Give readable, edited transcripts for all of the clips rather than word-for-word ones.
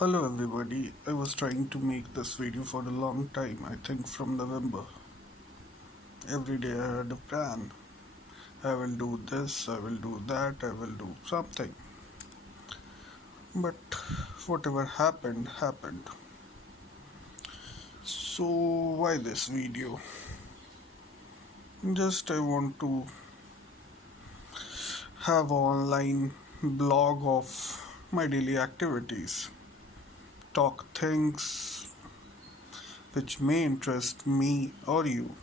Hello everybody, I was trying to make this video for a long time, I think from November. Every day I had a plan. I will do this, I will do that, I will do something. But whatever happened, happened. So why this video? Just I want to have an online blog of my daily activities. Talk things which may interest me or you.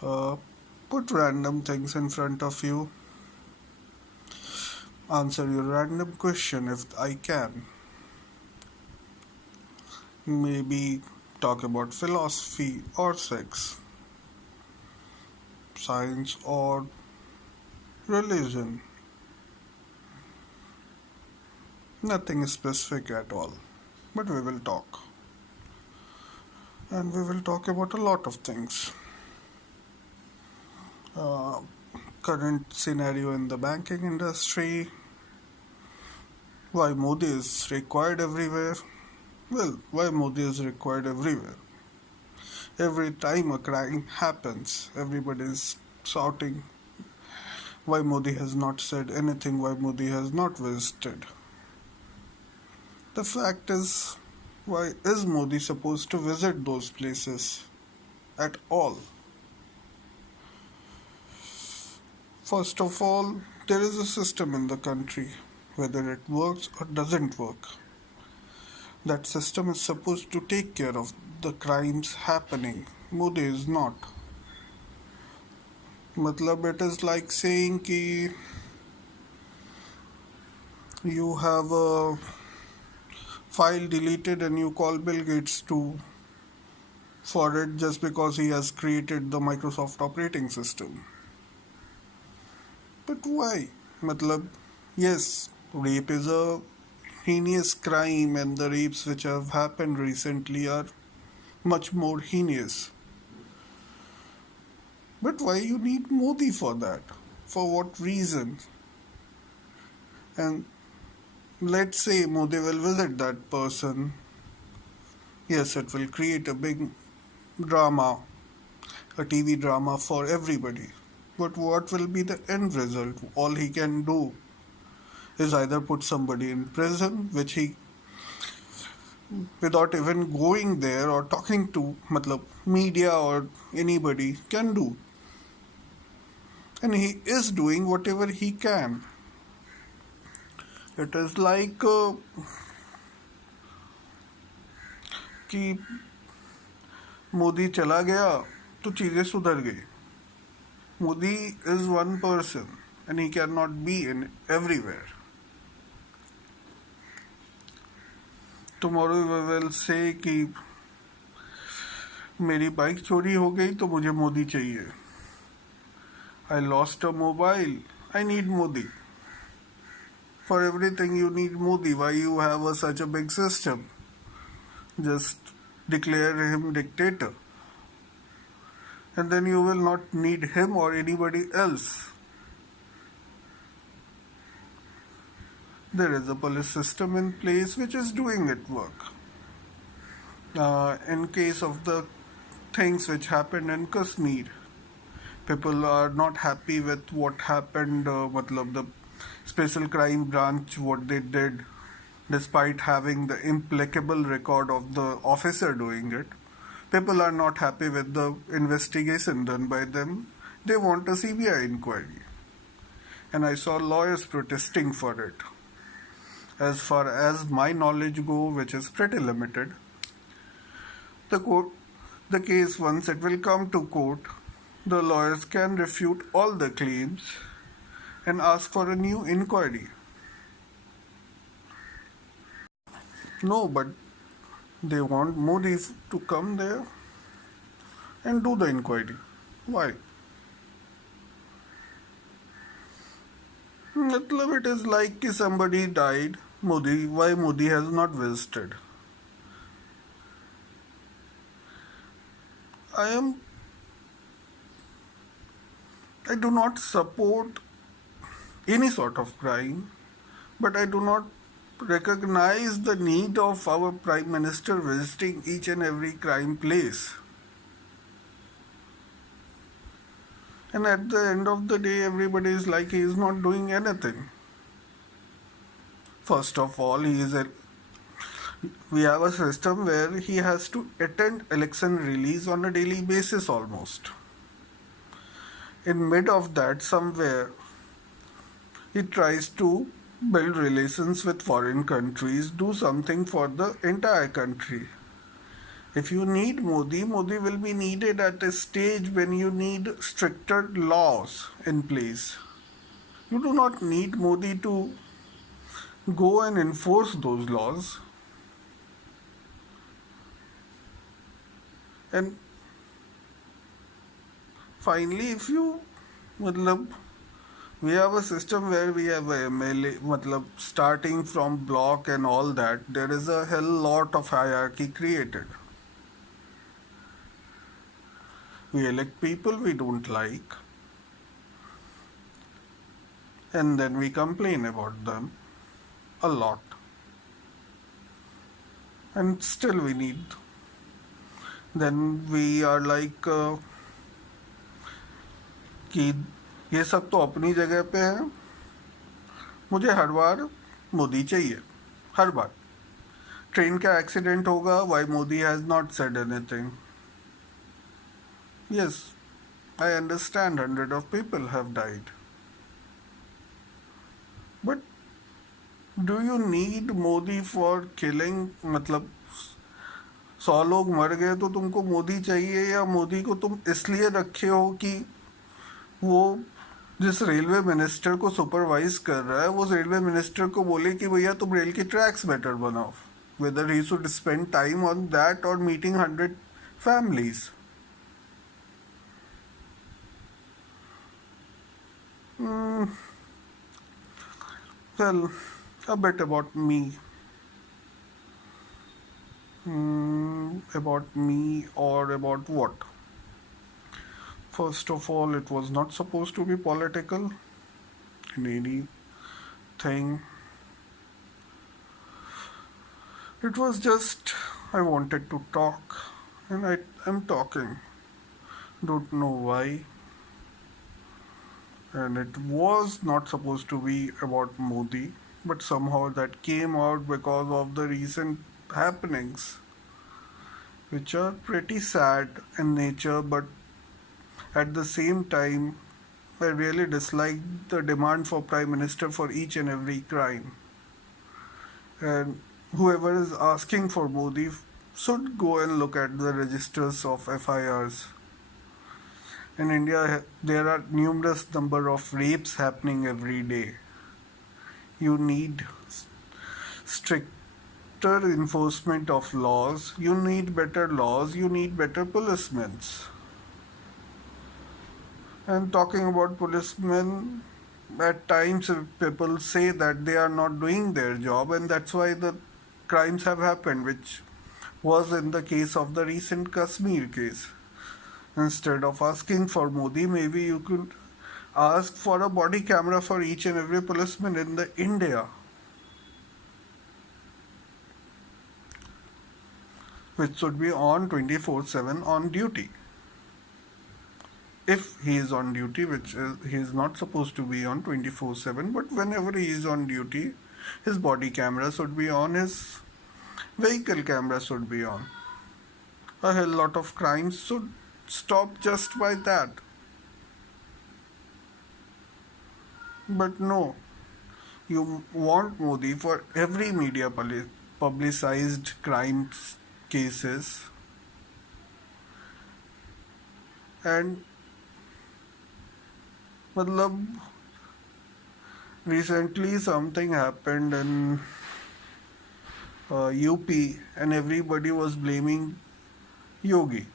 Put random things in front of you. Answer your random question if I can. Maybe talk about philosophy or sex, science or religion. Nothing specific at all. But we will talk. And we will talk about a lot of things. Current scenario in the banking industry. Why Modi is required everywhere? Well, why Modi is required everywhere? Every time a crime happens, everybody is shouting why Modi has not said anything, why Modi has not visited. The fact is, why is Modi supposed to visit those places at all? First of all, there is a system in the country, whether it works or doesn't work. That system is supposed to take care of the crimes happening. Modi is not. Matlab, it is like saying कि you have a file deleted and you call Bill Gates for it just because he has created the Microsoft operating system. But why? Matlab, yes, rape is a heinous crime and the rapes which have happened recently are much more heinous. But why you need Modi for that? For what reason? And let's say Modi will visit that person. Yes, it will create a big drama, a TV drama for everybody. But what will be the end result? All he can do is either put somebody in prison, which he, without even going there or talking to media or anybody, can do. And he is doing whatever he can. It is like कि मोदी चला गया तो चीज़ें सुधर गई. Modi is one person and he cannot be in everywhere. Tomorrow we will say कि मेरी bike चोरी हो गई तो मुझे मोदी चाहिए. I lost a mobile. I need Modi. For everything you need Modi. Why you have such a big system? Just declare him dictator. And then you will not need him or anybody else. There is a police system in place which is doing its work. In case of the things which happened in Kashmir, people are not happy with what happened, the special crime branch, what they did, despite having the impeccable record of the officer doing it. People are not happy with the investigation done by them. They want a CBI inquiry. And I saw lawyers protesting for it. As far as my knowledge go, which is pretty limited, the case, once it will come to court, the lawyers can refute all the claims and ask for a new inquiry. No, but they want Modi to come there and do the inquiry. Why? It is like somebody died, why Modi has not visited? I do not support any sort of crime, but I do not recognize the need of our Prime Minister visiting each and every crime place. And at the end of the day, everybody is like he is not doing anything. First of all, we have a system where he has to attend election release on a daily basis almost. In mid of that, somewhere, he tries to build relations with foreign countries, do something for the entire country. If you need Modi, Modi will be needed at a stage when you need stricter laws in place. You do not need Modi to go and enforce those laws. And finally, if you, matlab, we have a system where we have a MLA, matlab, starting from block and all that, there is a hell lot of hierarchy created. We elect people we don't like, and then we complain about them a lot. And still we need. Then we are like कि ये सब तो अपनी जगह पे है, मुझे हर बार मोदी चाहिए, हर बार ट्रेन का एक्सीडेंट होगा, why Modi has not said anything. Yes, I understand hundreds of people have died. But do you need Modi for killing? मतलब 100 लोग मर गए तो तुमको मोदी चाहिए, या मोदी को तुम इसलिए रखे हो कि वो जिस रेलवे मिनिस्टर को सुपरवाइज कर रहा है वो रेलवे मिनिस्टर को बोले कि भैया तुम रेल की ट्रैक्स बेटर बनाओ, whether he should spend time on that or meeting 100 families. Well, a bit about me. About me or about what? First of all, it was not supposed to be political in anything. It was just I wanted to talk, and I am talking. Don't know why. And it was not supposed to be about Modi, but somehow that came out because of the recent happenings, which are pretty sad in nature, but at the same time, I really dislike the demand for Prime Minister for each and every crime. And whoever is asking for Modi should go and look at the registers of FIRs. In India, there are numerous number of rapes happening every day. You need stricter enforcement of laws. You need better laws. You need better policemen. And talking about policemen, at times people say that they are not doing their job, and that's why the crimes have happened, which was in the case of the recent Kashmir case. Instead of asking for Modi, maybe you could ask for a body camera for each and every policeman in the India, which should be on 24/7 on duty. If he is on duty, which he is not supposed to be on 24/7, but whenever he is on duty, his body camera should be on, his vehicle camera should be on. A hell lot of crimes should stop just by that. But no, you want Modi for every media publicized crimes cases, and matlab, recently something happened in UP and everybody was blaming Yogi.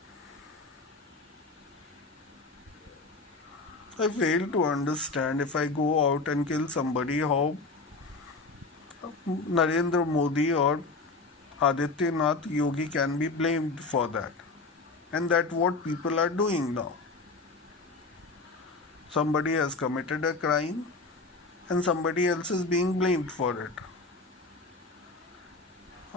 I fail to understand, if I go out and kill somebody, how Narendra Modi or Adityanath Yogi can be blamed for that. And that's what people are doing now. Somebody has committed a crime and somebody else is being blamed for it.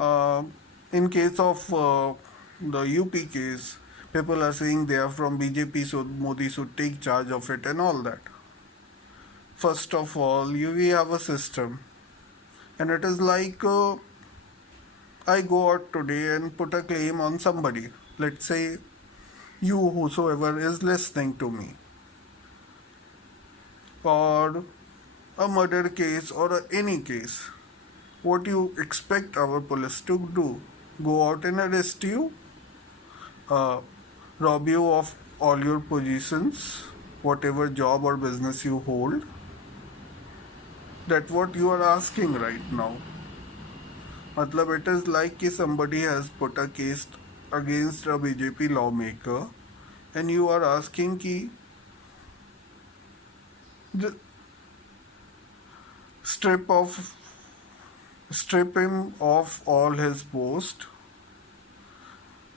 Uh, in case of the UP case, people are saying they are from BJP, so Modi should take charge of it and all that. First of all, we have a system, and it is like I go out today and put a claim on somebody. Let's say you, whosoever is listening to me, or a murder case or any case. What you expect our police to do? Go out and arrest you, uh, rob you of all your positions, whatever job or business you hold. That's what you are asking right now. Matlab, it is like कि somebody has put a case against a BJP lawmaker, and you are asking कि the strip of strip him of all his post,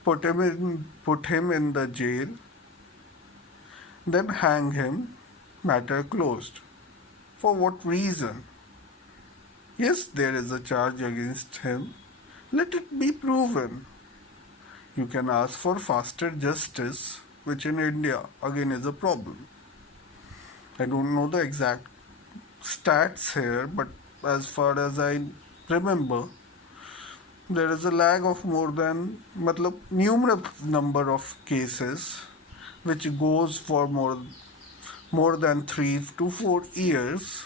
put him in the jail, then hang him, matter closed. For what reason? Yes, there is a charge against him. Let it be proven. You can ask for faster justice, which in India again is a problem. I don't know the exact stats here, but as far as I remember, there is a lag of more than numerous number of cases which goes for more than 3 to 4 years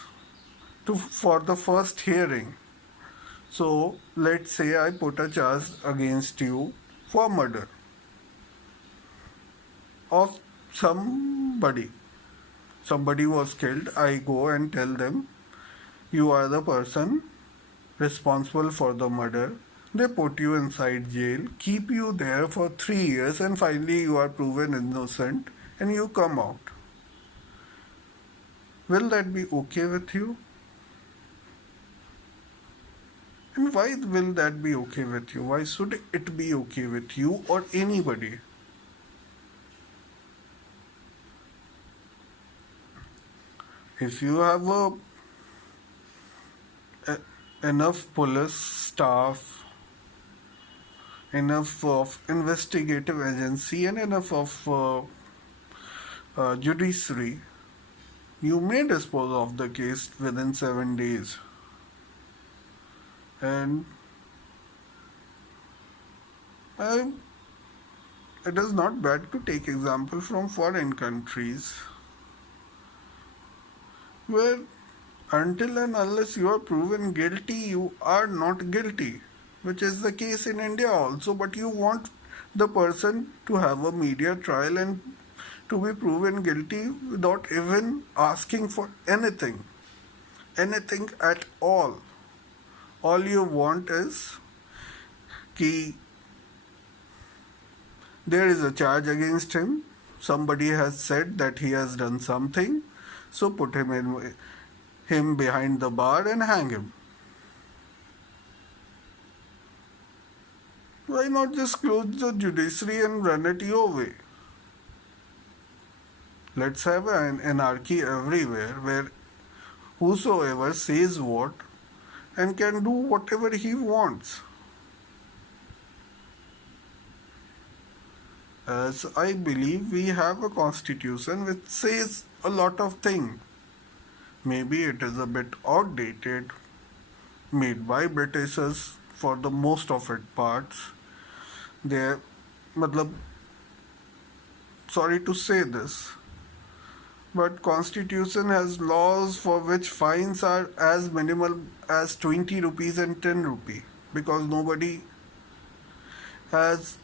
for the first hearing. So let's say I put a charge against you for murder of somebody. Somebody was killed. I go and tell them, you are the person responsible for the murder. They put you inside jail, keep you there for 3 years, and finally you are proven innocent and you come out. Will that be okay with you? And why will that be okay with you? Why should it be okay with you or anybody? If you have enough police staff, enough of investigative agency, and enough of judiciary, you may dispose of the case within 7 days. And it is not bad to take example from foreign countries where until and unless you are proven guilty, you are not guilty, which is the case in India also. But you want the person to have a media trial and to be proven guilty without even asking for anything at all. All you want is कि there is a charge against him. Somebody has said that he has done something, so put him behind the bar and hang him. Why not just close the judiciary and run it your way? Let's have an anarchy everywhere where whosoever says what and can do whatever he wants. As I believe we have a constitution which says a lot of things. Maybe it is a bit outdated, made by Britishers for the most of its parts. They, matlab, sorry to say this, but constitution has laws for which fines are as minimal as 20 rupees and 10 rupee, because nobody has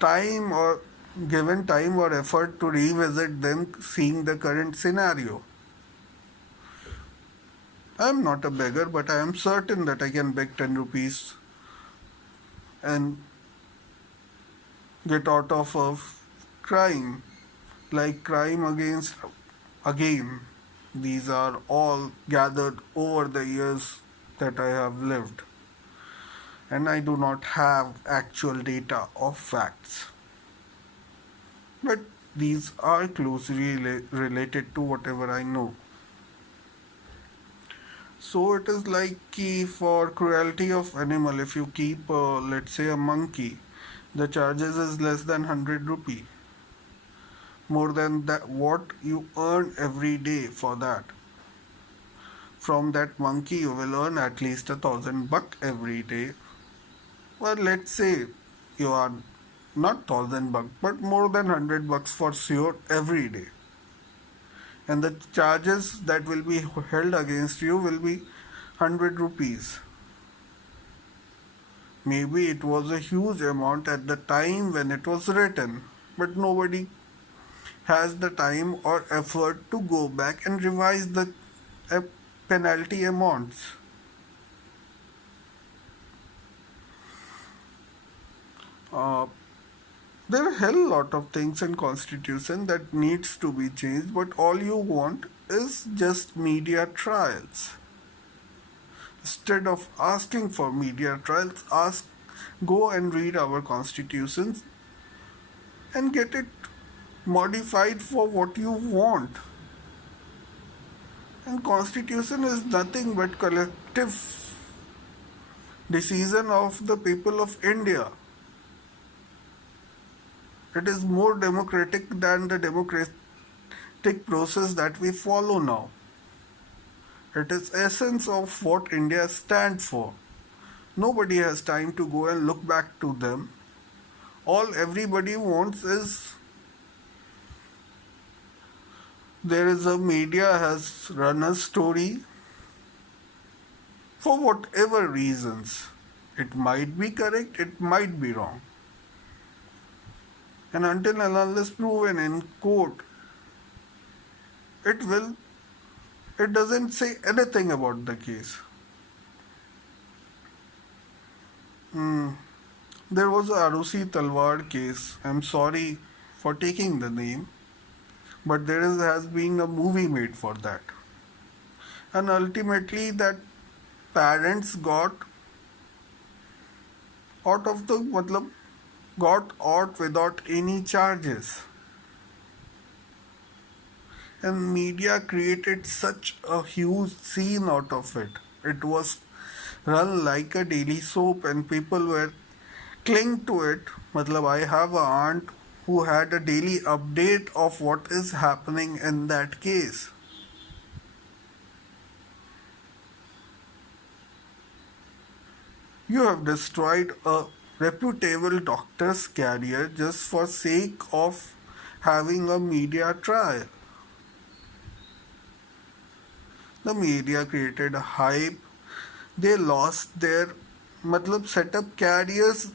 time or given time or effort to revisit them, seeing the current scenario. I am not a beggar, but I am certain that I can beg 10 rupees and get out of a crime, like crime again. These are all gathered over the years that I have lived, and I do not have actual data or facts. But these are closely related to whatever I know. So it is like key for cruelty of animal. If you keep, let's say, a monkey, the charges is less than 100 rupee, more than that what you earn every day for that. From that monkey, you will earn at least 1,000 buck every day. Well, let's say you are not 1,000 buck, but more than 100 bucks for sure every day. And the charges that will be held against you will be 100 rupees. Maybe it was a huge amount at the time when it was written, but nobody has the time or effort to go back and revise the penalty amounts. Uh, there are a hell lot of things in constitution that needs to be changed, but all you want is just media trials. Instead of asking for media trials, go and read our constitutions and get it modified for what you want. And constitution is nothing but collective decision of the people of India. It is more democratic than the democratic process that we follow now. It is essence of what India stands for. Nobody has time to go and look back to them. All everybody wants is there is a media has run a story for whatever reasons. It might be correct, it might be wrong. And until and unless proven in court, it doesn't say anything about the case. There was a Arusi Talwar case. I'm sorry for taking the name, but has been a movie made for that. And ultimately that parents got out of the got out without any charges. And media created such a huge scene out of it. It was run like a daily soap and people were cling to it. I have an aunt who had a daily update of what is happening in that case. You have destroyed a reputable doctor's career just for sake of having a media trial. The media created a hype. They lost their set up careers.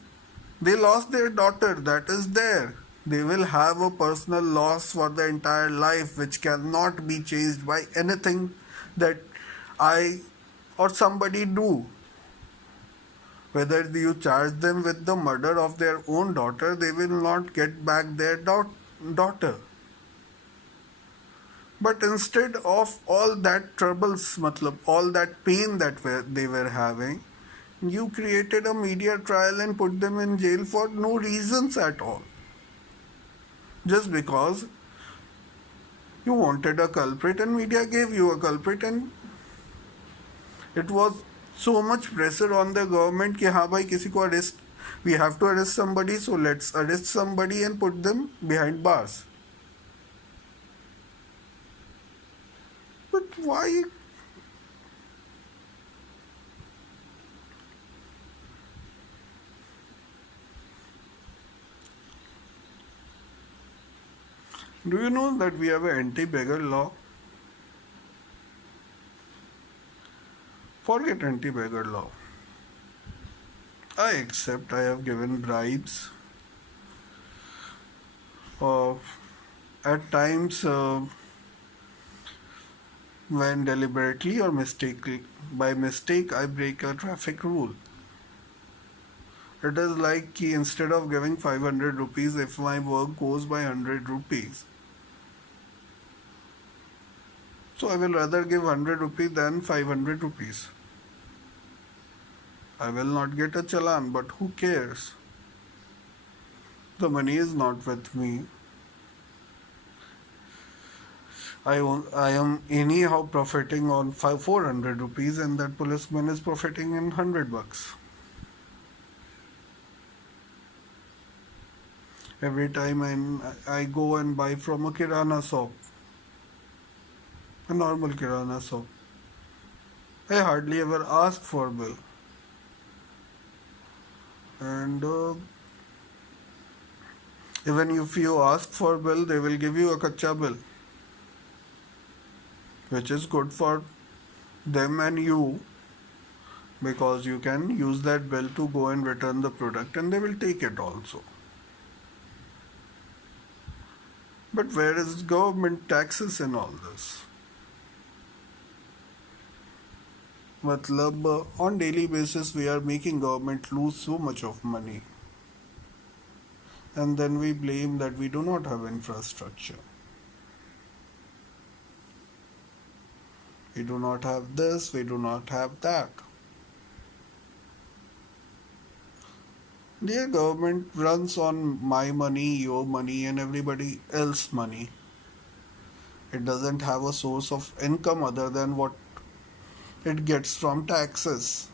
They lost their daughter, that is there. They will have a personal loss for the entire life which cannot be changed by anything that I or somebody do. Whether you charge them with the murder of their own daughter, they will not get back their daughter. But instead of all that troubles, all that pain that they were having, you created a media trial and put them in jail for no reasons at all. Just because you wanted a culprit and media gave you a culprit, and it was so much pressure on the government कि हाँ भाई किसी को arrest, we have to arrest somebody, so let's arrest somebody and put them behind bars. But why? Do you know that we have an anti-beggar law? Forget anti-beggar law. I accept I have given bribes. At times when deliberately or by mistake I break a traffic rule. It is like instead of giving 500 rupees, if my work goes by 100 rupees, so I will rather give 100 rupees than 500 rupees. I will not get a challan, but who cares? The money is not with me. I am anyhow profiting on 400 rupees, and that policeman is profiting in 100 bucks. Every time I go and buy from a kirana shop, a normal kirana shop, I hardly ever ask for bill. And even if you ask for bill, they will give you a kacha bill, which is good for them and you, because you can use that bill to go and return the product and they will take it also. But where is government taxes in all this? Matlab, on daily basis we are making government lose so much of money, and then we blame that we do not have infrastructure. We do not have this, we do not have that. Dear government runs on my money, your money, and everybody else's money. It doesn't have a source of income other than what it gets from taxes.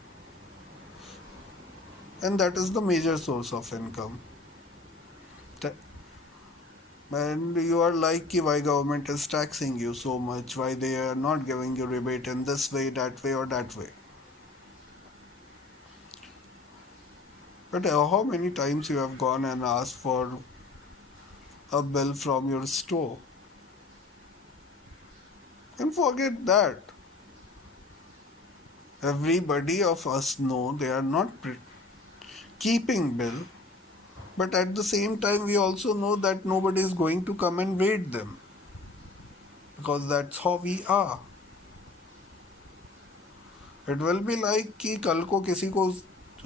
And that is the major source of income. And you are like, why government is taxing you so much? Why they are not giving you rebate in this way, that way, or that way? But how many times you have gone and asked for a bill from your store? And forget that. Everybody of us know they are not keeping bill, but at the same time we also know that nobody is going to come and raid them, because that's how we are. It will be like कि कल को किसी को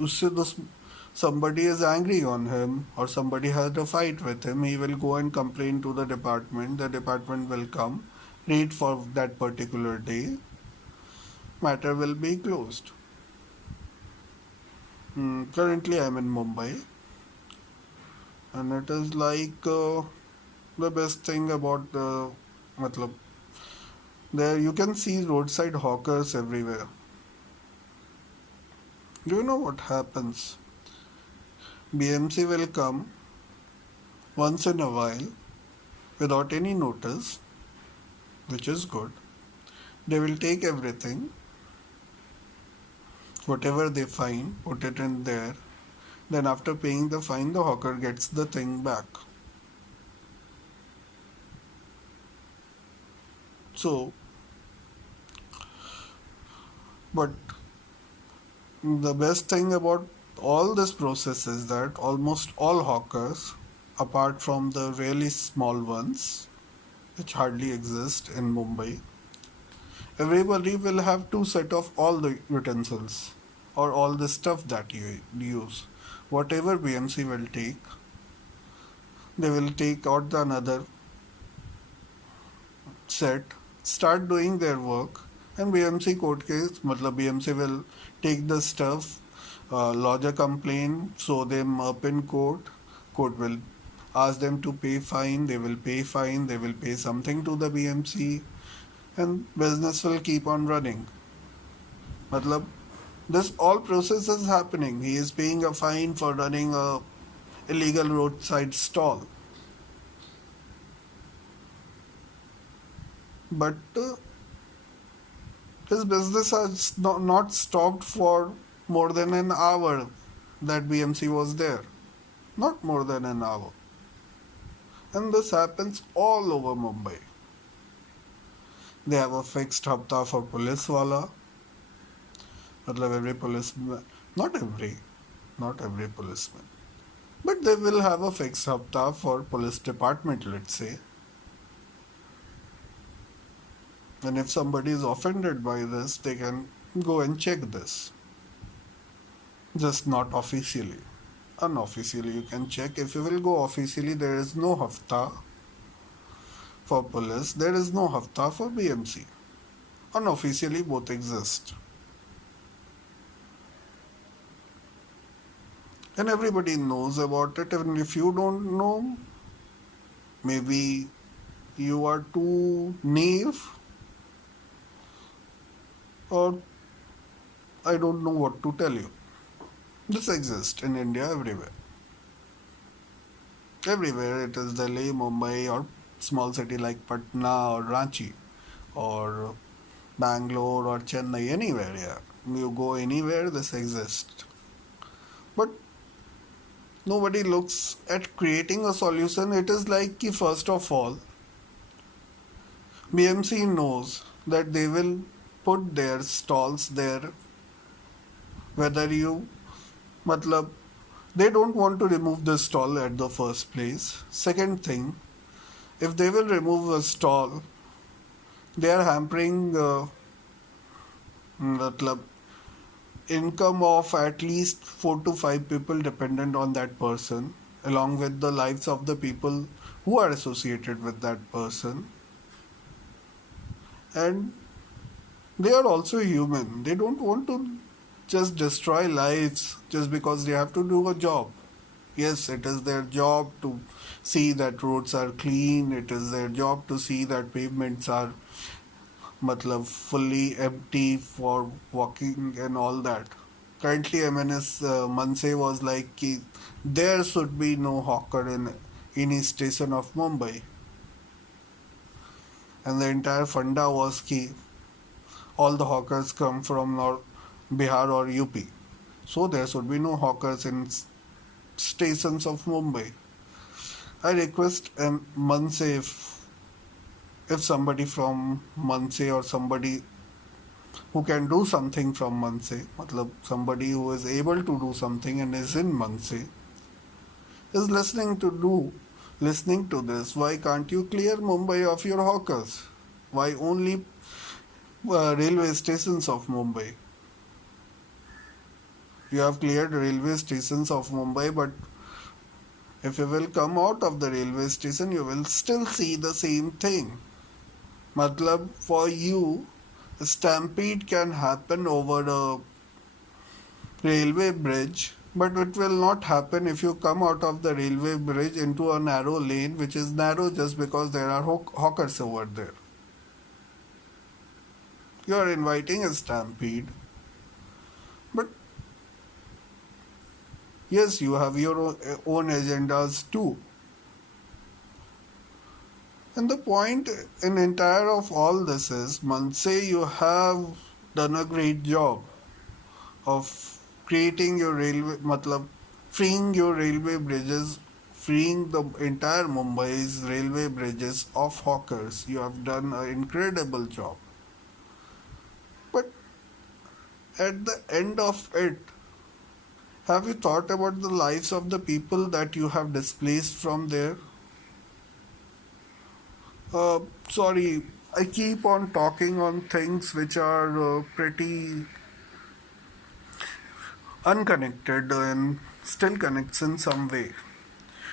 उससे somebody is angry on him or somebody had a fight with him, he will go and complain to the department will come, raid for that particular day, matter will be closed. Currently I'm in Mumbai, and it is like the best thing about the matlab, there you can see roadside hawkers everywhere. Do you know what happens? BMC will come once in a while without any notice, which is good. They will take everything, whatever they find, put it in there. Then after paying the fine, the hawker gets the thing back. So, but the best thing about all this process is that almost all hawkers, apart from the really small ones, which hardly exist in Mumbai, everybody will have two set of all the utensils or all the stuff that you use. Whatever BMC will take, they will take out the another set, start doing their work, and BMC court case, matlab BMC will take the stuff, lodge a complaint, show them up in court, court will ask them to pay fine, they will pay fine, they will pay something to the BMC, and business will keep on running. Matlab, this all process is happening. He is paying a fine for running a illegal roadside stall. But his business has not stopped for more than an hour that BMC was there. Not more than an hour. And this happens all over Mumbai. They have a fixed hafta for police wala. Matlab every policeman, not every policeman. But they will have a fixed hafta for police department, let's say. And if somebody is offended by this, they can go and check this. Just not officially. Unofficially you can check. If you will go officially, there is no hafta for police, there is no hafta for BMC. Unofficially both exist. And everybody knows about it. Even if you don't know, maybe you are too naive, or I don't know what to tell you. This exists in India everywhere. Everywhere, it is Delhi, Mumbai, or small city like Patna or Ranchi or Bangalore or Chennai, anywhere, yeah. You go anywhere, this exists. But nobody looks at creating a solution. It is like, first of all, BMC knows that they will put their stalls there, whether you, matlab, they don't want to remove the stall at the first place. Second thing, if they will remove a stall, they are hampering matlab, income of at least 4 to 5 people dependent on that person, along with the lives of the people who are associated with that person. And they are also human. They don't want to just destroy lives just because they have to do a job. Yes, it is their job to see that roads are clean. It is their job to see that pavements are matlab fully empty for walking and all that. Currently, MNS Manse was like कि there should be no hawker in any station of Mumbai, and the entire funda was कि all the hawkers come from North Bihar or UP, so there should be no hawkers in stations of Mumbai. I request Manse, if somebody from Manse or somebody who can do something from Manse, matlab somebody who is able to do something and is in Manse, is listening to this. Why can't you clear Mumbai of your hawkers? Why only railway stations of Mumbai? You have cleared railway stations of Mumbai, but if you will come out of the railway station, you will still see the same thing. Matlab, for you, a stampede can happen over a railway bridge, but it will not happen if you come out of the railway bridge into a narrow lane, which is narrow just because there are hawkers over there. You are inviting a stampede, but yes, you have your own agendas too. And the point in entire of all this is, Manse, you have done a great job of creating your railway, matlab, freeing your railway bridges, freeing the entire Mumbai's railway bridges of hawkers. You have done an incredible job. But at the end of it, have you thought about the lives of the people that you have displaced from there? Sorry, I keep on talking on things which are pretty unconnected and still connects in some way.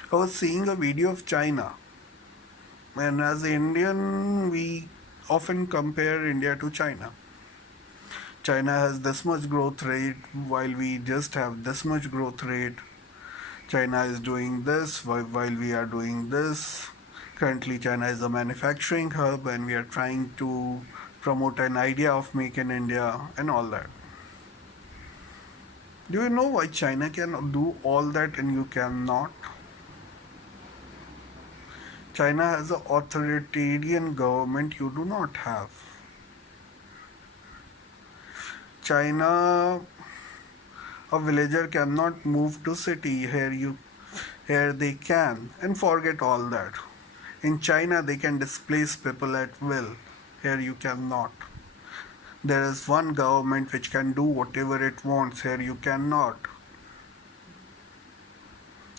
I was seeing a video of China, and as an Indian, we often compare India to China. China has this much growth rate while we just have this much growth rate. China is doing this while we are doing this. Currently, China is a manufacturing hub, and we are trying to promote an idea of Make in India and all that. Do you know why China can do all that and you cannot? China has an authoritarian government you do not have. China, a villager cannot move to city. Here they can, and forget all that. In China, they can displace people at will. Here you cannot. There is one government which can do whatever it wants. Here you cannot.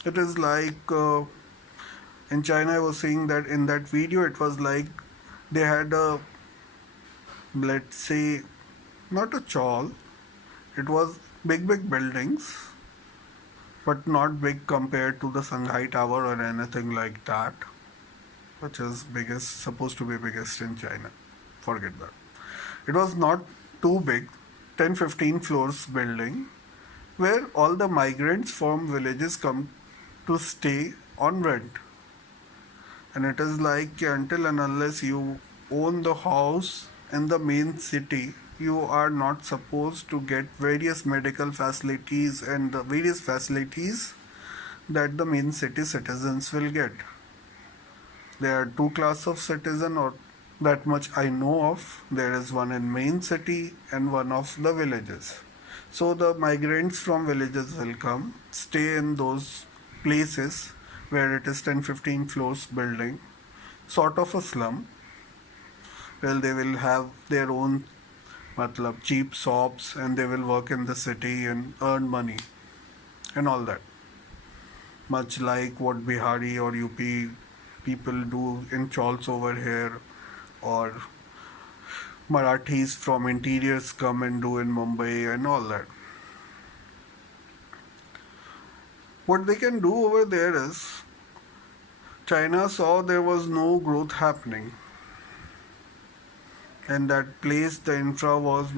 It is like in China, I was saying that in that video, it was like they had a, let's say, not a chawl. It was big buildings, but not big compared to the Shanghai Tower or anything like that, which is supposed to be biggest in China. Forget that. It was not too big, 10-15 floors building, where all the migrants from villages come to stay on rent. And it is like until and unless you own the house in the main city, you are not supposed to get various medical facilities and the various facilities that the main city citizens will get. There are two classes of citizen, or that much I know of. There is one in main city and one of the villages. So the migrants from villages will come, stay in those places where it is 10-15 floors building, sort of a slum. Well, they will have their own cheap shops, and they will work in the city and earn money and all that. Much like what Bihari or UP people do in chawls over here, or Marathis from interiors come and do in Mumbai and all that. What they can do over there is, China saw there was no growth happening. And that place, the infra was,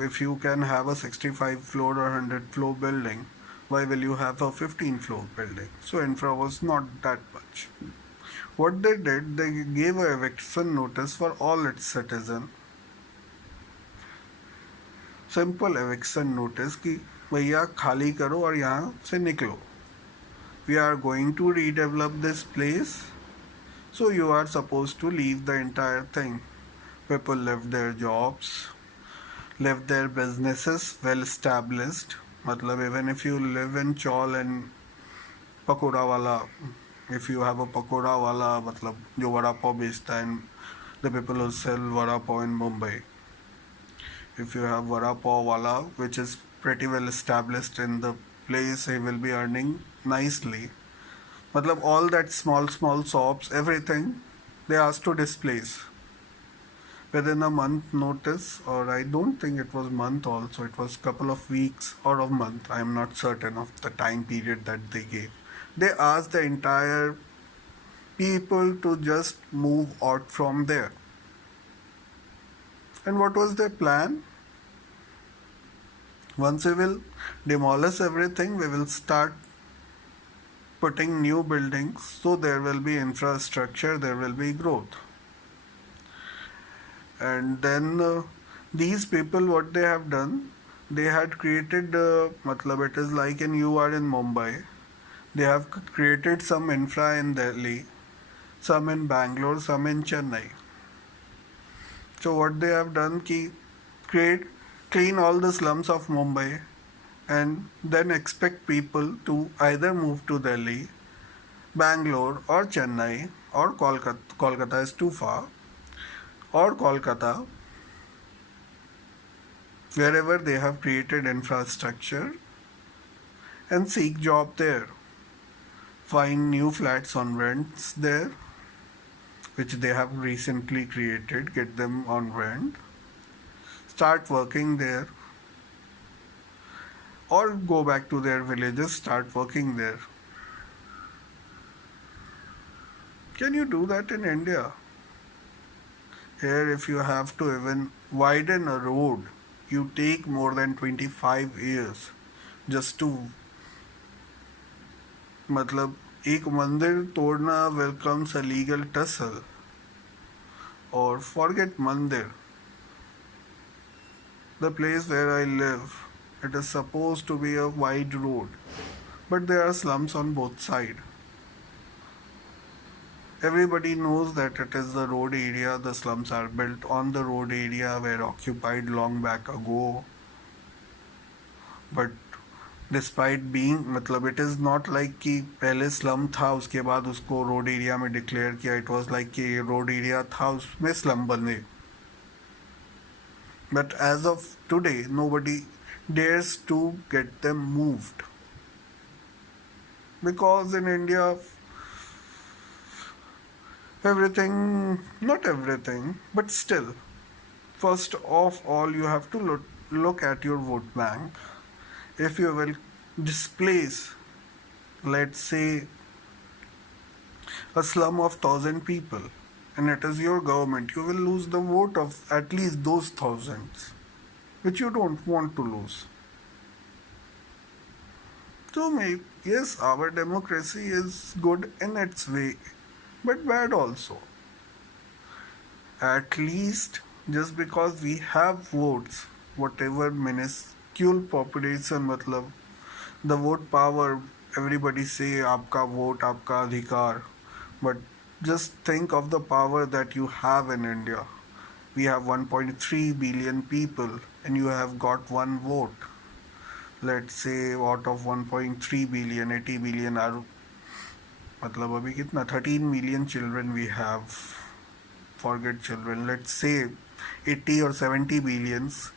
if you can have a 65 floor or 100 floor building, why will you have a 15 floor building? So infra was not that much. What they did, they gave a eviction notice for all its citizens. Simple eviction notice कि भैया खाली करो और यहाँ से निकलो. We are going to redevelop this place, so you are supposed to leave the entire thing. People left their jobs, left their businesses well established. Even if you live in Chawl and Pakoda wala, if you have a Pakoda wala, jo vada pav बेचता and the people who sell vada pav in Mumbai. If you have vada pav wala, which is pretty well established in the place, he will be earning nicely. All that small shops, everything, they asked to displace. Within a month notice, or I don't think it was month also, it was couple of weeks or a month, I am not certain of the time period that they gave. They asked the entire people to just move out from there. And what was their plan? Once we will demolish everything, we will start putting new buildings, so there will be infrastructure, there will be growth. And then these people, what they have done, they had created, it is like you are in Mumbai, they have created some infra in Delhi, some in Bangalore, some in Chennai. So what they have done, clean all the slums of Mumbai, and then expect people to either move to Delhi, Bangalore or Chennai or Kolkata. Kolkata is too far. Or Kolkata, wherever they have created infrastructure, and seek job there. Find new flats on rents there, which they have recently created, get them on rent. Start working there. Or go back to their villages, start working there. Can you do that in India? Here, if you have to even widen a road, you take more than 25 years just to, एक मंदिर तोड़ना welcomes a legal tussle. Or forget mandir. The place where I live, it is supposed to be a wide road, but there are slums on both sides. Everybody knows that it is the road area, the slums are built on the road area, were occupied long back ago. But despite being, it is not like कि पहले slum था उसके बाद उसको road area में declare किया. It was like कि road area था उसमें slum बने. But as of today, nobody dares to get them moved. Because in India, not everything, but still, first of all, you have to look at your vote bank. If you will displace, let's say, a slum of 1,000 people, and it is your government, you will lose the vote of at least those thousands, which you don't want to lose. So, yes, our democracy is good in its way. but bad also. At least just because we have votes, whatever minuscule population, मतलब the vote power, everybody say आपका vote आपका अधिकार, but just think of the power that you have in India. We have 1.3 billion people and you have got one vote. Let's say out of 1.3 billion, 80 billion are, मतलब अभी कितना 13 million children we have. Forget children. Let's say 80 or 70 billions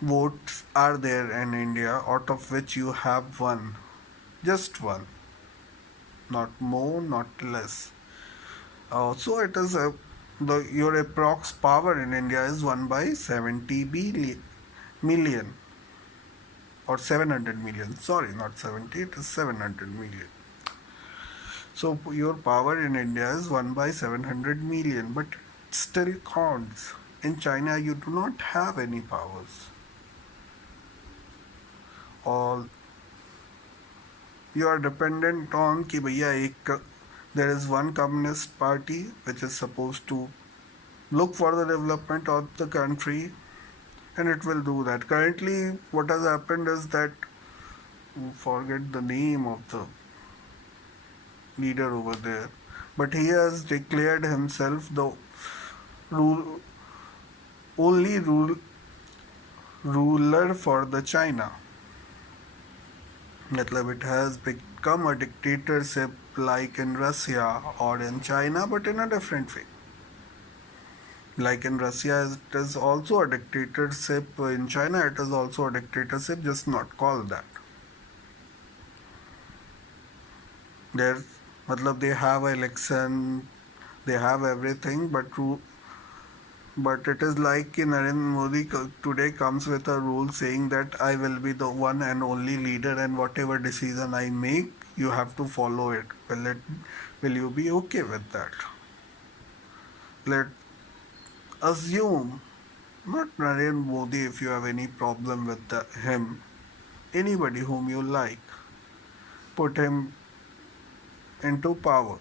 votes are there in India, out of which you have one. Just one. Not more, not less. So it is your approx power in India is 1 by 70 million or 700 million. Sorry, not 70, it is 700 million. So your power in India is 1 by 700 million, but it still counts. In China, you do not have any powers. All you are dependent on कि भैया एक there is one communist party which is supposed to look for the development of the country, and it will do that. Currently, what has happened is that, forget the name of the leader over there, but he has declared himself the rule, only ruler for the China. मतलब it has become a dictatorship like in Russia or in China, but in a different way. Like in Russia, it is also a dictatorship. In China, it is also a dictatorship, just not called that. There, मतलब they have election, they have everything, but it is like Narendra Modi today comes with a rule saying that I will be the one and only leader, and whatever decision I make, you have to follow it. Will you be okay with that? Let assume, not Narendra Modi, if you have any problem with him, anybody whom you like, put him into power.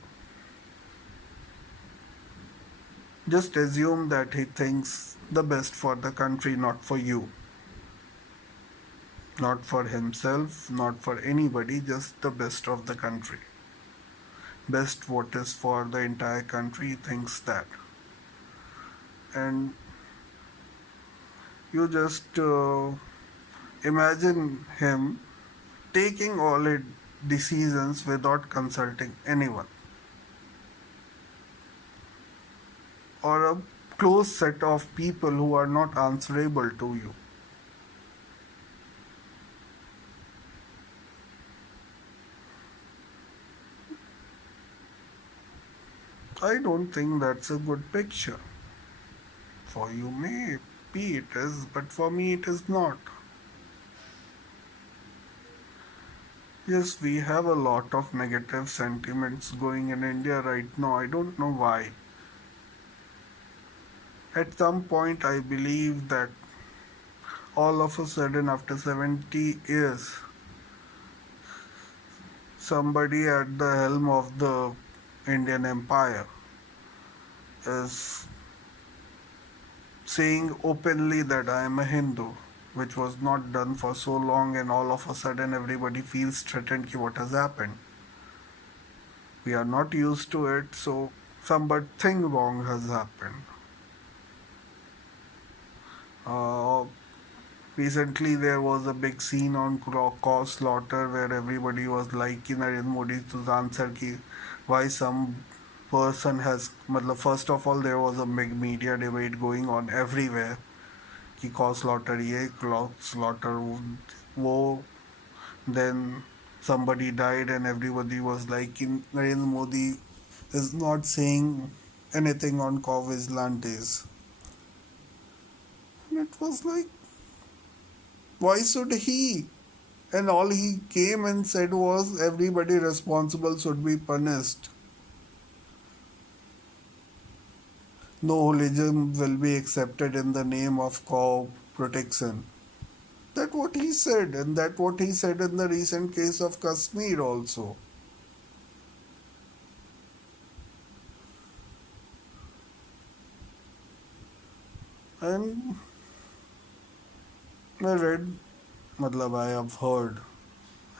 Just assume that he thinks the best for the country, not for you. Not for himself, not for anybody, just the best of the country. Best what is for the entire country, he thinks that. And you just imagine him taking all his decisions without consulting anyone, or a close set of people who are not answerable to you. I don't think that's a good picture. For you, maybe it is, but for me, it is not. Yes, we have a lot of negative sentiments going in India right now. I don't know why. At some point, I believe that all of a sudden, after 70 years, somebody at the helm of the Indian Empire is saying openly that I am a Hindu, which was not done for so long, and all of a sudden everybody feels threatened ki what has happened. We are not used to it, so something wrong has happened. Recently there was a big scene on cow slaughter where everybody was like कि Narendra Modi to answer कि why some person has, मतलब first of all there was a big media debate going on everywhere कि cow slaughter ये cow slaughter वो, then somebody died and everybody was like कि Narendra Modi is not saying anything on cow vigilantes. And it was like, why should he? And all he came and said was everybody responsible should be punished. No religion will be accepted in the name of cow protection. That's what he said, and that's what he said in the recent case of Kashmir also. And I read, matlab I have heard.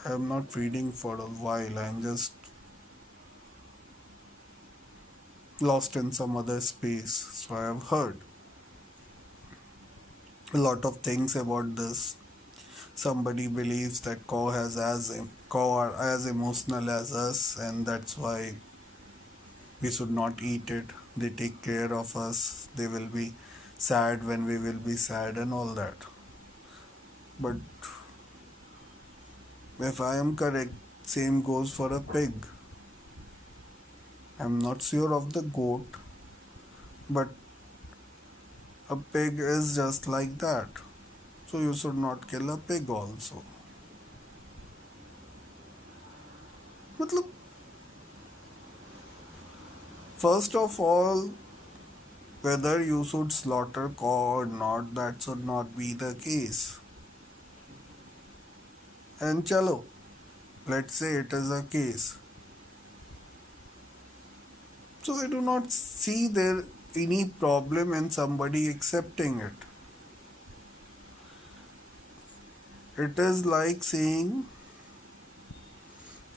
I am not reading for a while. I am just lost in some other space. So I have heard a lot of things about this. Somebody believes that cow are as emotional as us, and that's why we should not eat it. They take care of us. They will be sad when we will be sad and all that. But if I am correct, same goes for a pig. I'm not sure of the goat, but a pig is just like that. So you should not kill a pig also. Matlab, first of all, whether you should slaughter cow or not, that should not be the case. And chalo, let's say it is a case. So I do not see there any problem in somebody accepting it. It is like saying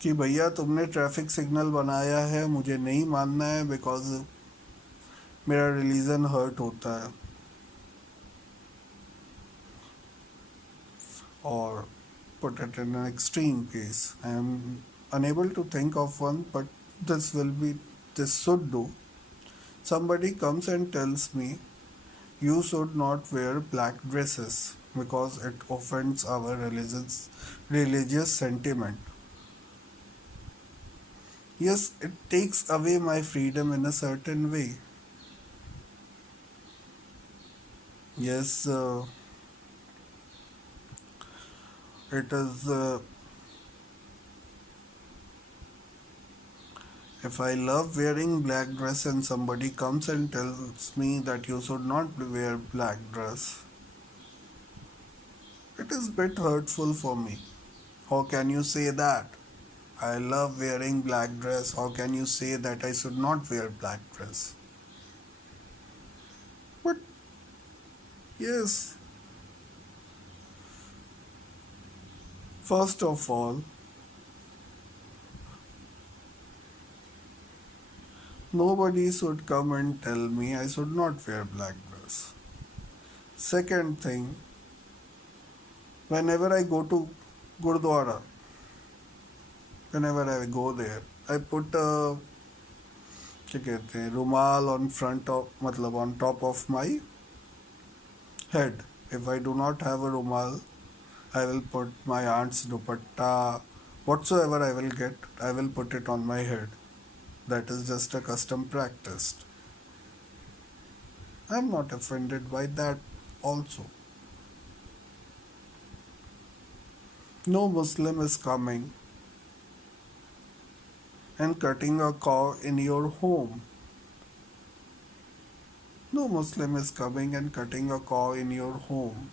कि भैया तुमने traffic signal बनाया है, मुझे नहीं मानना है because मेरा रिलीजन हर्ट होता है. Or put it in an extreme case. I am unable to think of one, but this should do. Somebody comes and tells me you should not wear black dresses because it offends our religious sentiment. Yes, it takes away my freedom in a certain way. Yes, it is. If I love wearing black dress and somebody comes and tells me that you should not wear black dress, it is a bit hurtful for me. How can you say that? I love wearing black dress. How can you say that I should not wear black dress? But yes, first of all, nobody should come and tell me I should not wear black dress. Second thing, whenever I go to Gurdwara, whenever I go there, I put a क्या कहते हैं रुमाल on front of मतलब on top of my head. If I do not have a rumal, I will put my aunt's dupatta, whatsoever I will get, I will put it on my head. That is just a custom practiced. I am not offended by that also. No Muslim is coming and cutting a cow in your home. No Muslim is coming and cutting a cow in your home.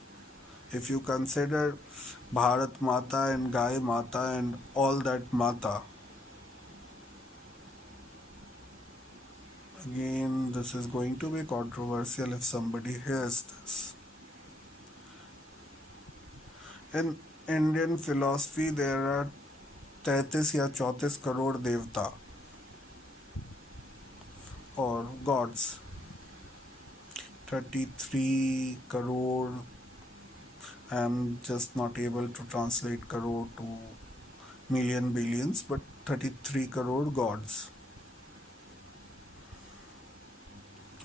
If you consider Bharat Mata and Gai Mata and all that Mata, again, this is going to be controversial if somebody hears this. In Indian philosophy, there are 33 या 34 करोड़ देवता or gods. 33 crore. I am just not able to translate crore to million billions, but 33 crore gods.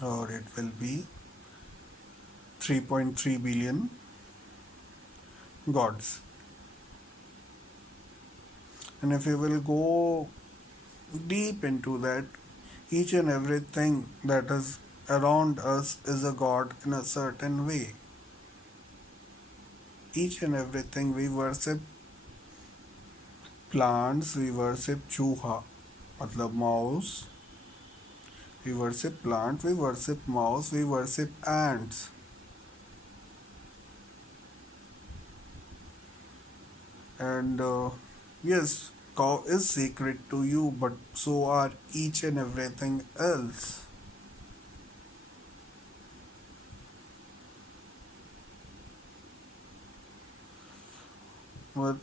Or it will be 3.3 billion gods. And if you will go deep into that, each and everything that is around us is a god in a certain way. Each and everything we worship plants, we worship chooha, matlab mouse. We worship plant, we worship mouse, we worship ants. And yes, cow is sacred to you, but so are each and everything else. But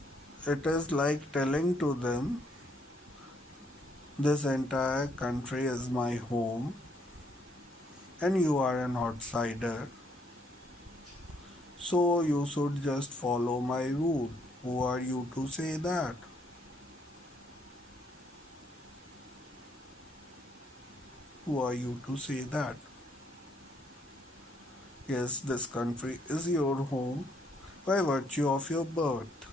it is like telling to them, this entire country is my home and you are an outsider, so you should just follow my rule. Who are you to say that? Who are you to say that? Yes, this country is your home by virtue of your birth.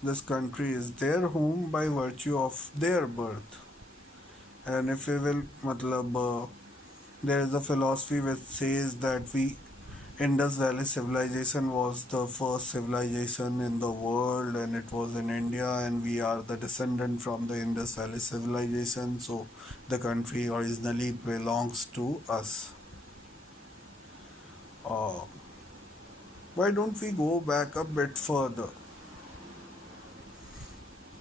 This country is their home by virtue of their birth. And if we will, there is a philosophy which says that Indus Valley civilization was the first civilization in the world and it was in India, and we are the descendant from the Indus Valley civilization, so the country originally belongs to us. Uh, why don't we go back a bit further?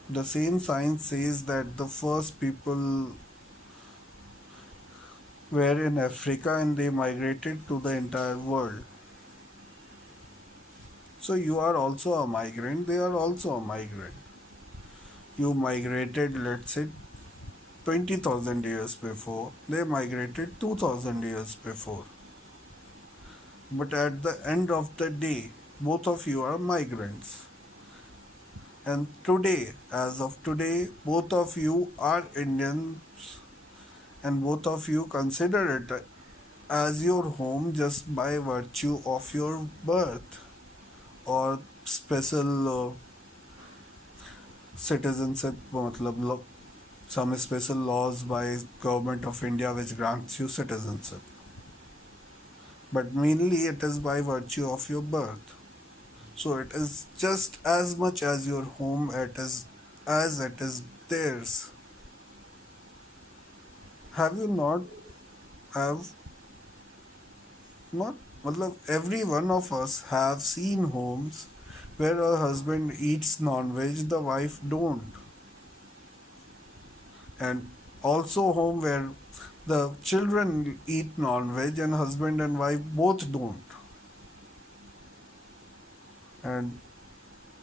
The same science says that the first people were in Africa and they migrated to the entire world. So you are also a migrant, they are also a migrant. You migrated, let's say, 20,000 years before, they migrated 2,000 years before. But at the end of the day, both of you are migrants. And today, as of today, both of you are Indians and both of you consider it as your home just by virtue of your birth or special citizenship, some special laws by government of India which grants you citizenship. But mainly it is by virtue of your birth. So it is just as much as your home as it is theirs. Have you not have not every one of us have seen homes where a husband eats non-veg, the wife don't. And also home where the children eat non-veg and husband and wife both don't. And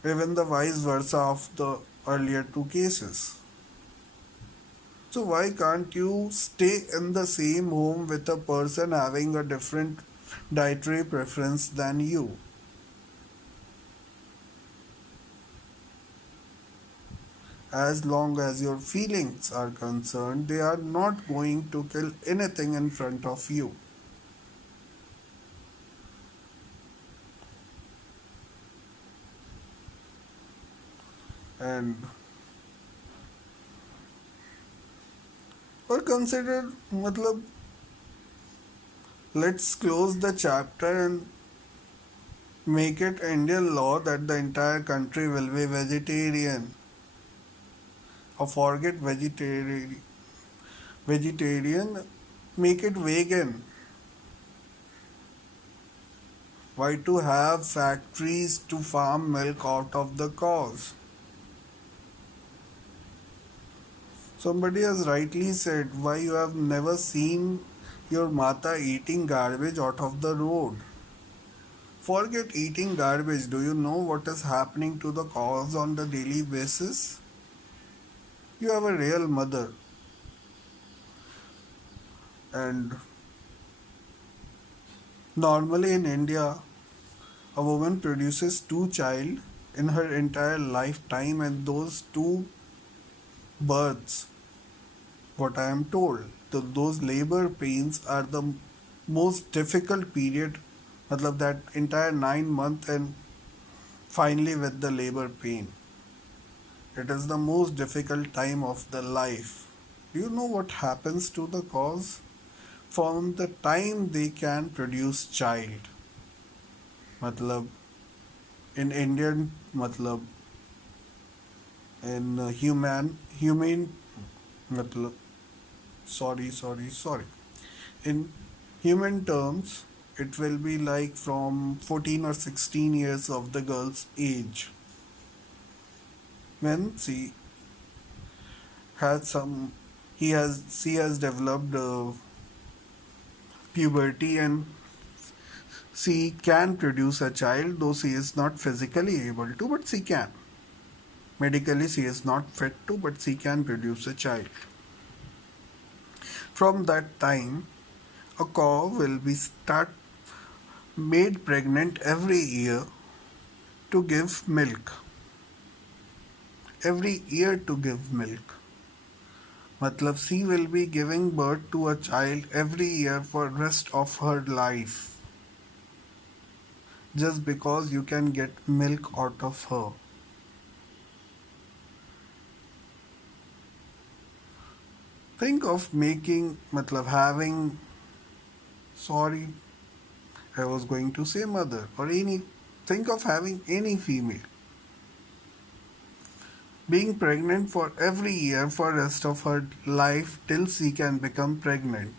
even the vice versa of the earlier two cases. So why can't you stay in the same home with a person having a different dietary preference than you? As long as your feelings are concerned, they are not going to kill anything in front of you. And or consider, let's close the chapter and make it Indian law that the entire country will be vegetarian. Or forget vegetarian, make it vegan. Why to have factories to farm milk out of the cows? Somebody has rightly said, why you have never seen your mata eating garbage out of the road? Forget eating garbage. Do you know what is happening to the cows on the daily basis? You have a real mother. And normally in India, a woman produces two child in her entire lifetime, and those two births, what I am told, those labor pains are the most difficult period, that entire 9 month and finally with the labor pain. It is the most difficult time of the life. Do you know what happens to the cause? From the time they can produce child, matlab in Indian, in humane, matlab sorry, in human terms, it will be like from 14 or 16 years of the girl's age when has some she has developed puberty and she can produce a child, though she is not physically able to, but she can. Medically, she is not fit to, but she can produce a child. From that time, a cow will be start made pregnant every year to give milk. Every year to give milk. Matlab she will be giving birth to a child every year for rest of her life. Just because you can get milk out of her. Think of making, matlab having, sorry, I was going to say mother or any, think of having any female being pregnant for every year for rest of her life till she can become pregnant.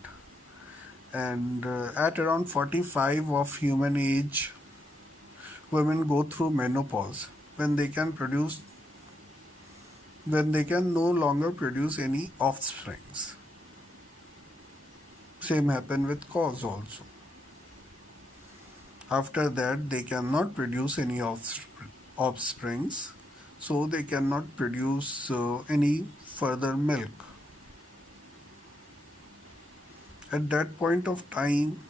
And at around 45 of human age, women go through menopause when they can no longer produce any offsprings. Same happen with cows also. After that, they cannot produce any offsprings, so they cannot produce any further milk. At that point of time,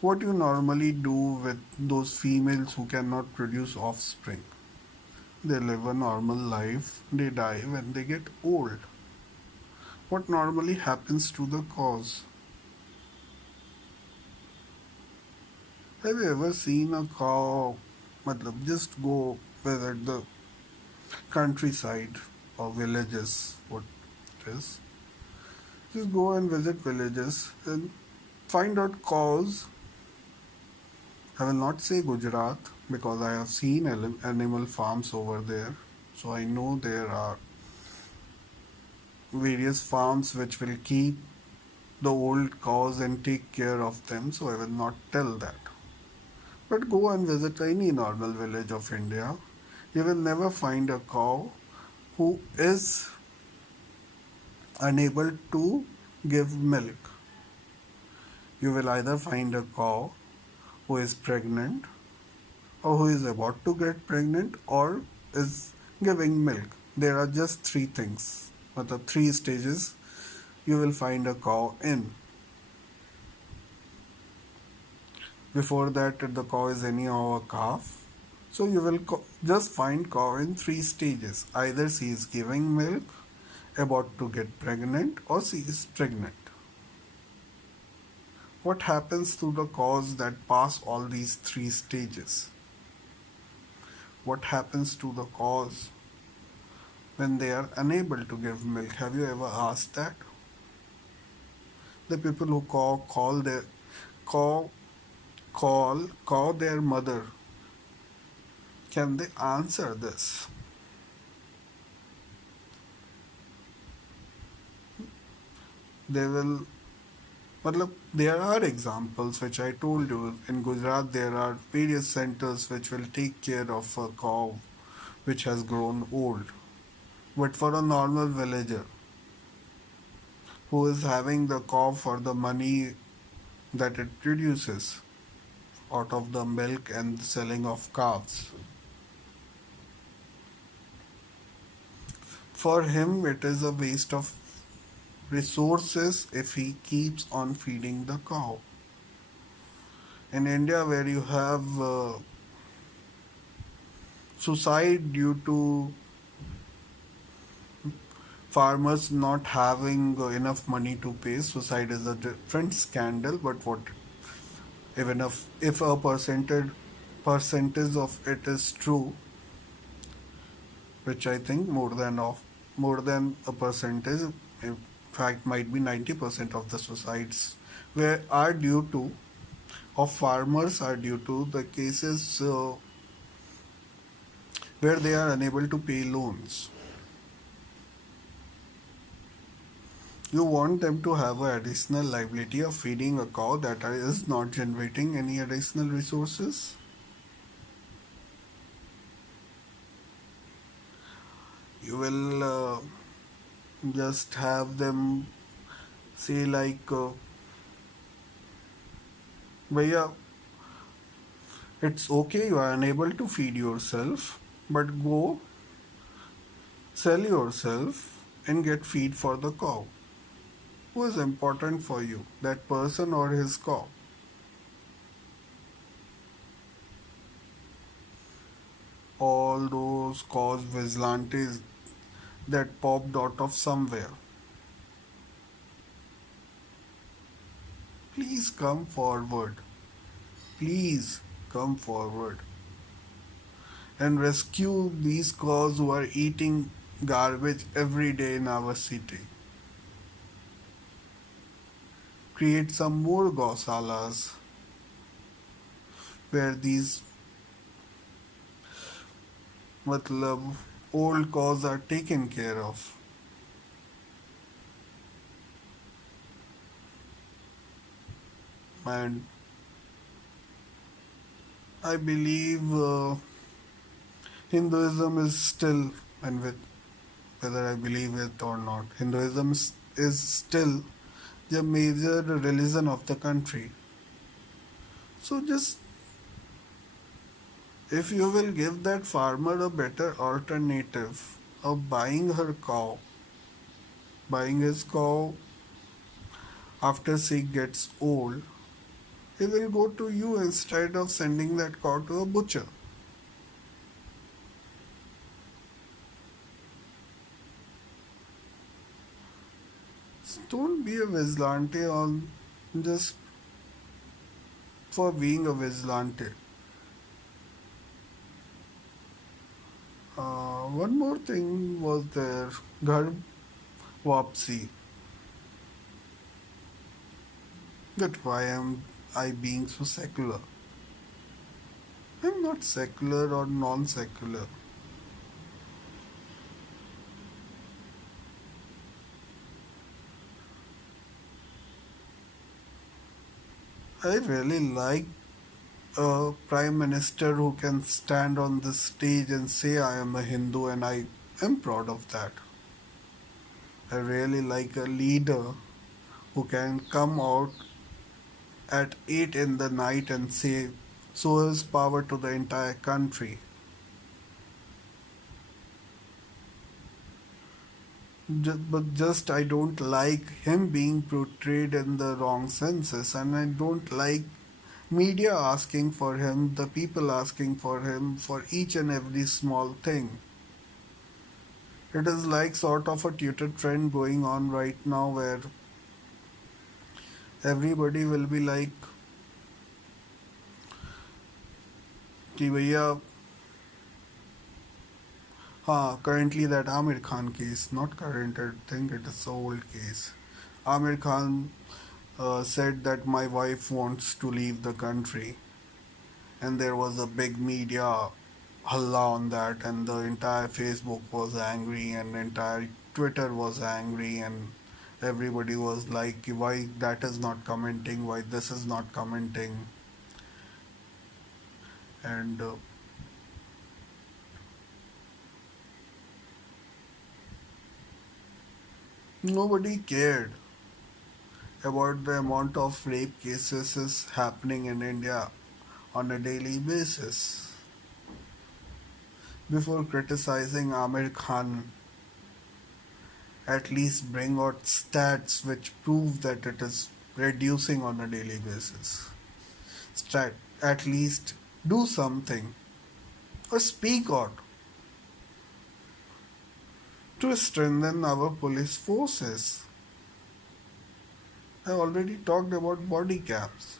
what you normally do with those females who cannot produce offspring? They live a normal life, they die when they get old. What normally happens to the cause? Have you ever seen a cow? Matlab, just go visit the countryside or villages, what it is. Just go and visit villages and find out cows. I will not say Gujarat because I have seen animal farms over there. So I know there are various farms which will keep the old cows and take care of them. So I will not tell that. But go and visit any normal village of India. You will never find a cow who is unable to give milk. You will either find a cow who is pregnant or who is about to get pregnant or is giving milk. There are just three things, or the three stages you will find a cow in. Before that, the cow is anyhow a calf. So you will just find cow in three stages. Either she is giving milk, about to get pregnant, or she is pregnant. What happens to the cows that pass all these three stages? What happens to the cows when they are unable to give milk? Have you ever asked that? The people who call their mother, can they answer this? They will. There are examples which I told you. In Gujarat, there are various centers which will take care of a cow which has grown old. But for a normal villager who is having the cow for the money that it produces out of the milk and selling of calves, for him it is a waste of resources if he keeps on feeding the cow. In India, where you have suicide due to farmers not having enough money to pay, suicide is a different scandal. But what even if a percentage of it is true, which I think more than a percentage, in fact might be 90% of the suicides where are due to of farmers are due to the cases where they are unable to pay loans. You want them to have an additional liability of feeding a cow that is not generating any additional resources? You will just have them say like, Bhaiya, It's okay you are unable to feed yourself, but go sell yourself and get feed for the cow. Who is important for you, that person or his cow? All those cause vigilantes that popped out of somewhere. Please come forward. Please come forward and rescue these cows who are eating garbage every day in our city. Create some more gausalas where these matlab, old cows are taken care of. And I believe Hinduism is still, and with whether I believe it or not, Hinduism is still the major religion of the country. So just if you will give that farmer a better alternative of buying her cow, buying his cow after she gets old, he will go to you instead of sending that cow to a butcher. Don't be a vigilante on just for being a vigilante. One more thing was there, Ghar Wapsi. That why am I being so secular? I'm not secular or non-secular. I really like a prime minister who can stand on the stage and say I am a Hindu and I am proud of that. I really like a leader who can come out at 8 in the night and say so is power to the entire country. But just I don't like him being portrayed in the wrong senses, and I don't like media asking for him, the people asking for him for each and every small thing. It is like sort of a Twitter trend going on right now where everybody will be like कि भैया हाँ currently that Amir Khan case, not current, I think it is an old case. Amir Khan said that my wife wants to leave the country, and there was a big media halla on that, and the entire Facebook was angry, and entire Twitter was angry, and everybody was like, why that is not commenting, why this is not commenting, and nobody cared about the amount of rape cases is happening in India on a daily basis. Before criticizing Amir Khan, at least bring out stats which prove that it is reducing on a daily basis. At least do something or speak out to strengthen our police forces. I already talked about body cams.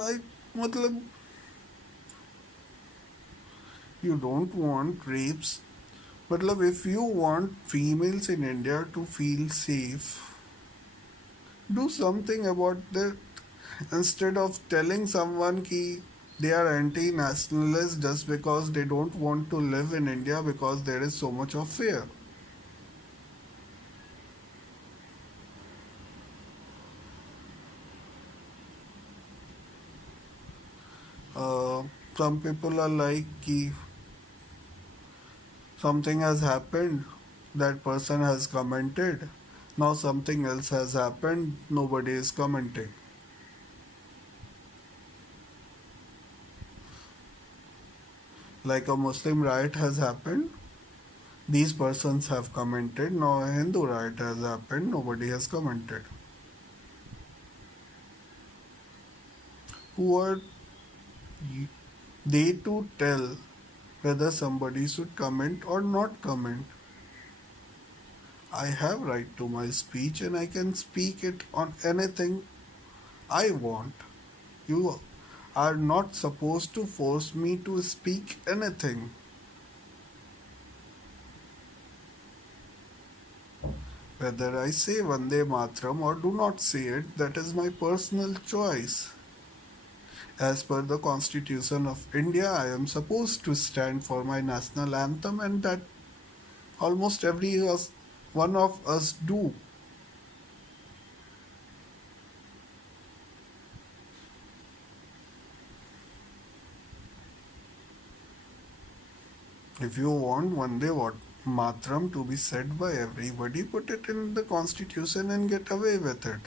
I, matlab, you don't want rapes. Matlab, if you want females in India to feel safe, do something about that instead of telling someone ki they are anti-nationalists just because they don't want to live in India because there is so much of fear. Uh, some people are like ki something has happened, that person has commented. Now something else has happened, nobody is commenting. Like a Muslim riot has happened, these persons have commented. Now a Hindu riot has happened, nobody has commented. Who are they to tell whether somebody should comment or not comment? I have right to my speech and I can speak it on anything I want. You are not supposed to force me to speak anything. Whether I say Vande Matram or do not say it, that is my personal choice. As per the Constitution of India, I am supposed to stand for my national anthem, and that almost one of us do. If you want Matram to be said by everybody, put it in the Constitution and get away with it.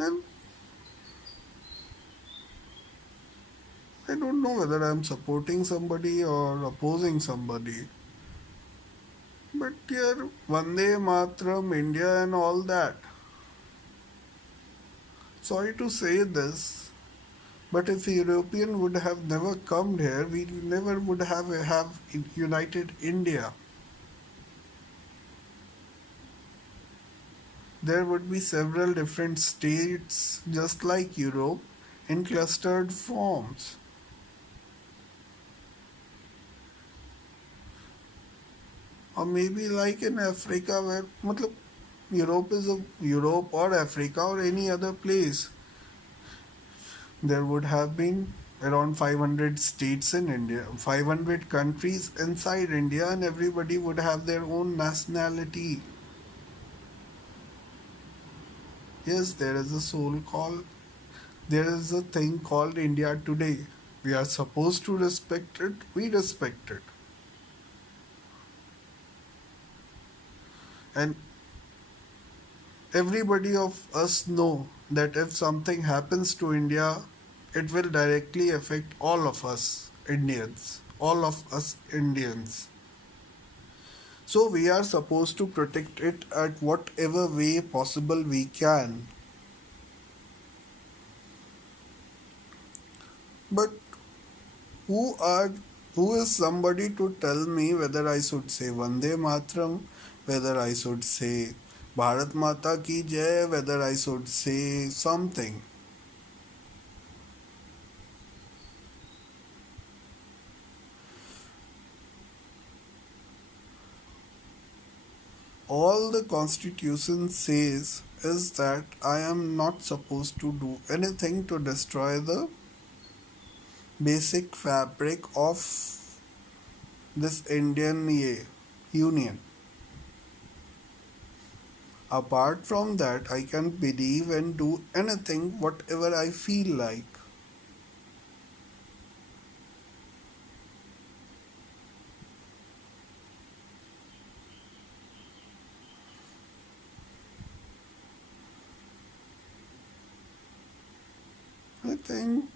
And I don't know whether I'm supporting somebody or opposing somebody. But here, Vande Matram, India, and all that. Sorry to say this, but if European would have never come here, we never would have united India. There would be several different states, just like Europe, in clustered forms. Or maybe like in Africa, where Europe or Africa or any other place. There would have been around 500 states in India, 500 countries inside India, and everybody would have their own nationality. Yes, there is a thing called India today. We are supposed to respect it, we respect it. And everybody of us know that if something happens to India, it will directly affect all of us Indians. All of us Indians. So we are supposed to protect it at whatever way possible we can. But who are who is somebody to tell me whether I should say Vande Matram, whether I should say Bharat Mata Ki Jai, whether I should say something? All the Constitution says is that I am not supposed to do anything to destroy the basic fabric of this Indian Union. Apart from that, I can believe and do anything, whatever I feel like. I think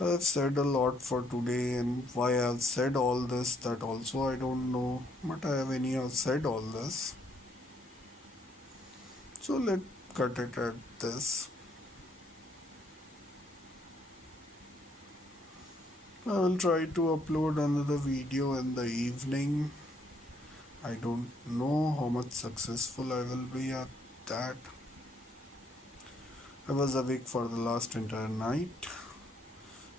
I've said a lot for today, and why I've said all this, that also I don't know, but I have anyhow said all this. So let's cut it at this. I will try to upload another video in the evening. I don't know how much successful I will be at that. I was awake for the last entire night,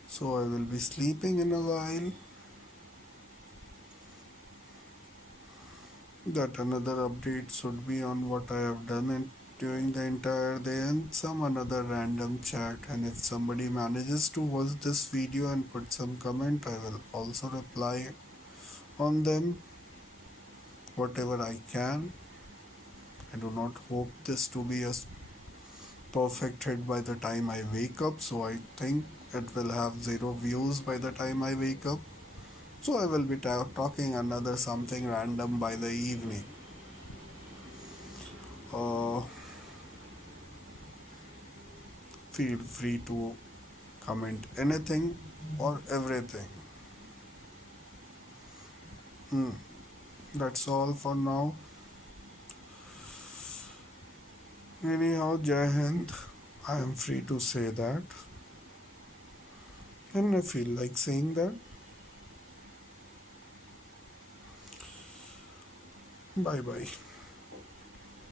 so I will be sleeping in a while. That another update should be on what I have done during the entire day and some another random chat. And if somebody manages to watch this video and put some comment, I will also reply on them whatever I can. I do not hope this to be a perfect hit by the time I wake up, so I think it will have zero views by the time I wake up. So I will be talking another something random by the evening. Uh, Feel free to comment anything or everything. That's all for now. Anyhow, Jai Hind, I am free to say that, and I feel like saying that. Bye bye.